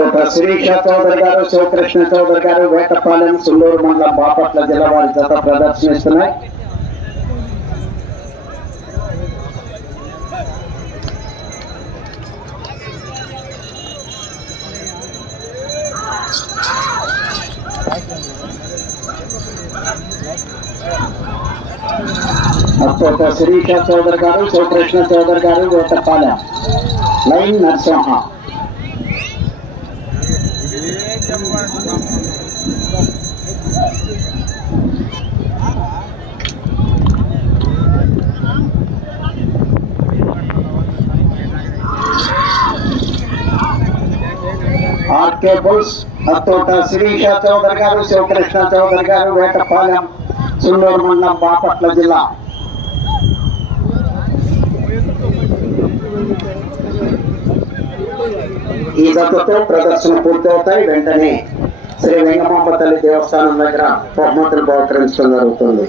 అత్తోట శిరీష చౌదరి గారు, శివకృష్ణ చౌదరి గారు, వేటపాలెం, సుల్లూరు మండలం, బాపట్ల జిల్లా వారి జత ప్రదర్శనిస్తున్నాయి. అత్తోట శిరీష చౌదరి గారు, శివకృష్ణ చౌదరి గారు, వేటపాలెం, లైన్ నరసింహ. ఆర్కే బుల్స్, అత్తోట శిరీష చౌదరి గారు, శివకృష్ణ చౌదరి గారు, వేటపాలెం, సుల్లూరు మండలం, బాపట్ల జిల్లా. ఈ జతతో ప్రదర్శన పూర్తవుతాయి. వెంటనే శ్రీ వెంగమాంబ తల్లి దేవస్థానం దగ్గర బహుమతులు బహుకరించడం జరుగుతుంది.